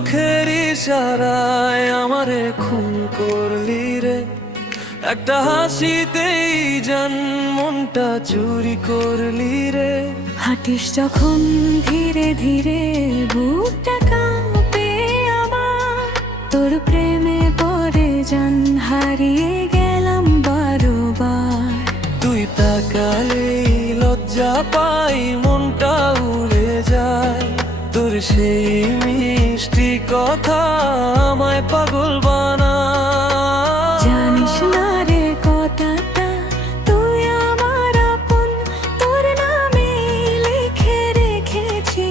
চোখের ইশারায় আমারে খুন করলি রে। একটা হাসিতেই জান মনটা চুরি করলি রে। হাঁটিস যখন ধীরে ধীরে বুকটা কাঁপে আমার। তোর প্রেমে পড়ে জান হারিয়ে গেলাম বারোবার। তুই তাকালে লজ্জা পাই মনটা উড়ে যায়। তোর সেই মেয়ে কথা আমায় পাগল বানা। জানিস না রে কথাটা তুই আমার আপন তোর নামে লিখে রেখেছি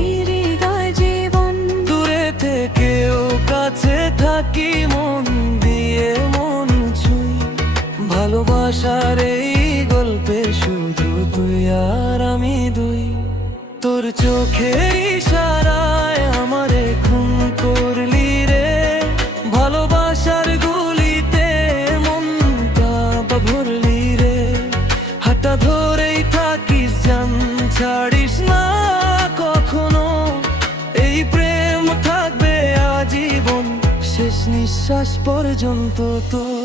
এই হৃদয় জীবন। দূরে থেকেও কাছে থাকি মন দিয়ে মন ছুঁই। ভালোবাসার এই গল্পে শুধু তুই আর আমি দুই। তোর চোখের ইশারা শেষ পর্যন্ত তো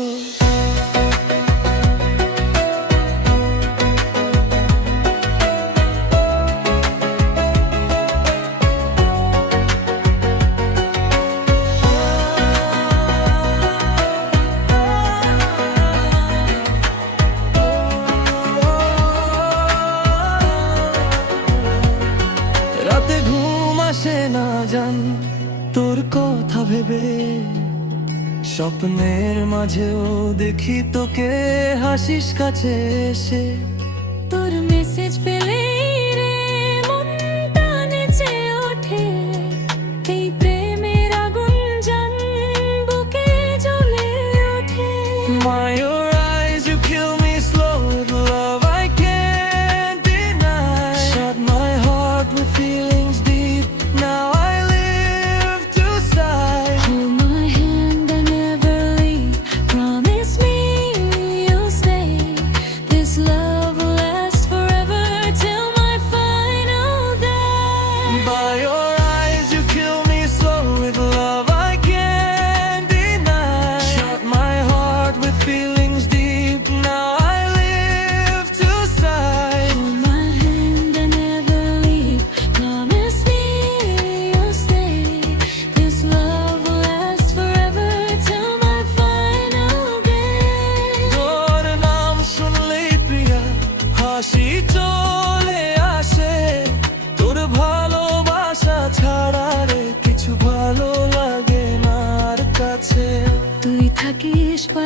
স্বপ্নের মাঝেও দেখি তোকে হাসিস কাছে এসে।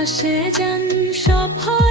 সে যান সফল।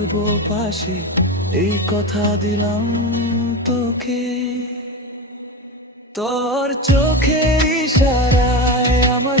থাকব পাশে এই কথা দিলাম তোকে। তোর চোখের ইশারায় আমার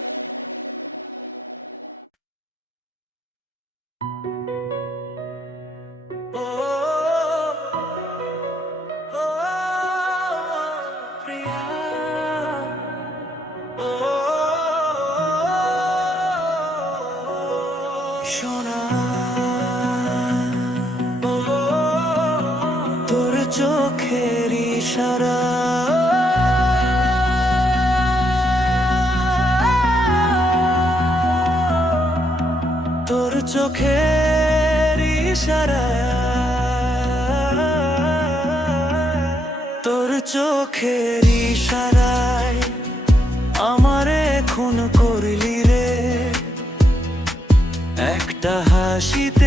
চোখের ইশারা। তোর চোখের ইশারা। তোর চোখের ইশারায় আমারে খুন করলি রে। একটা হাসিতে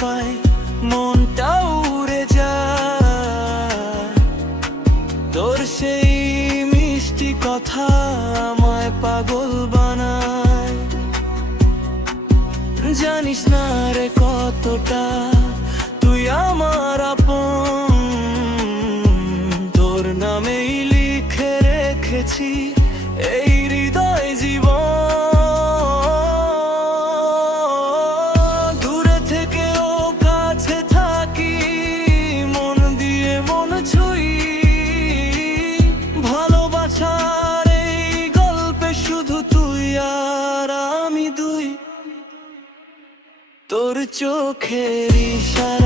পাই মনটা উড়ে যা তোর সেই মিষ্টি কথা আমায় পাগল বানায়। জানিস না রে কতটা তুই আমার আপন। তোর নামেই লিখে রেখেছি চোখের ইশারা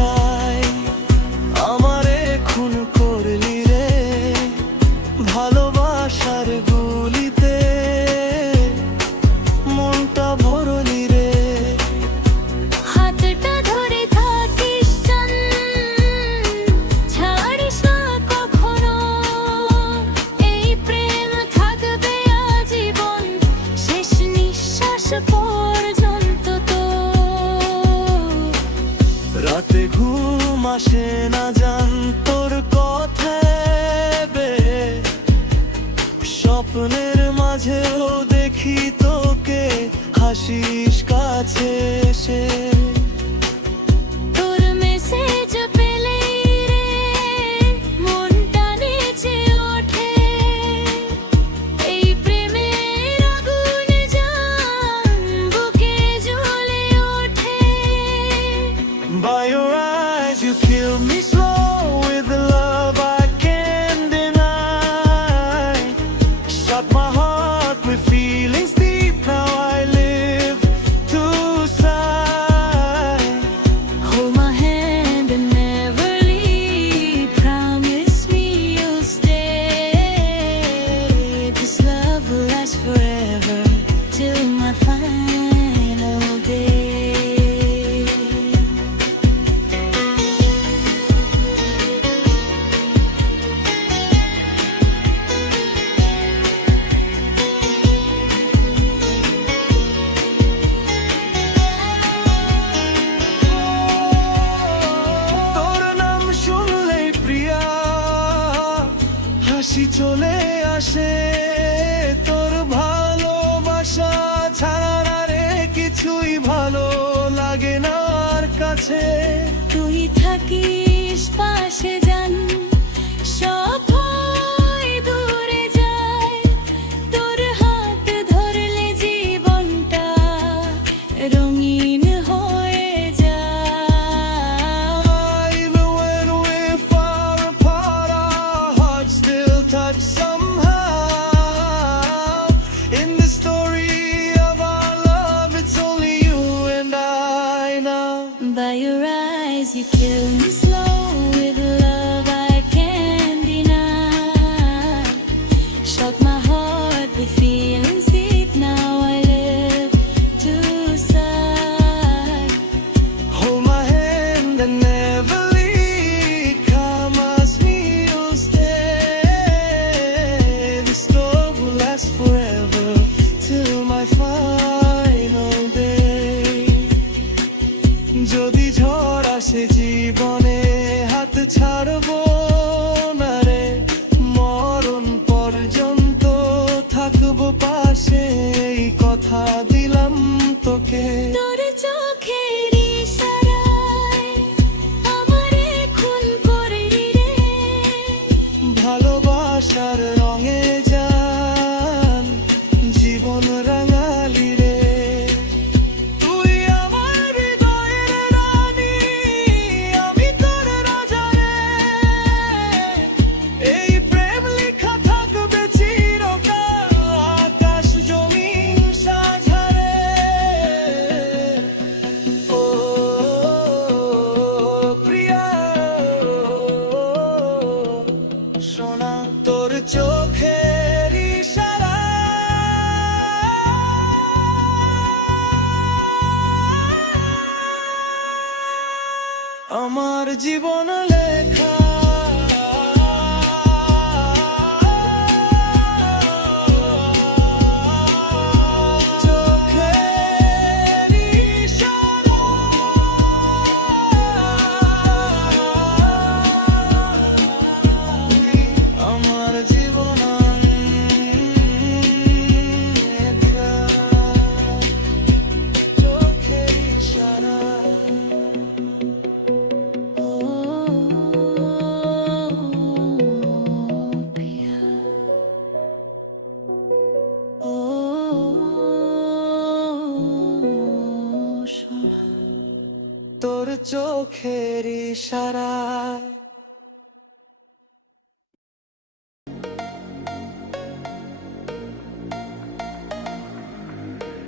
জান তোর কথায় স্বপ্নের মাঝেও দেখি তোকে হাসিস কাছে সে চলে আসে তোর ভালোবাসা ছাড়ার আরে কিছুই ভালো লাগে না আর কাছে। তুই থাকিস পাশে জানি সে জীবনে হাত ছাড়বো না রে। মরণ পর্যন্ত থাকব পাশে এই কথা দিলাম তোকে। তোর চোখের ভালোবাসার রঙে যান জীবন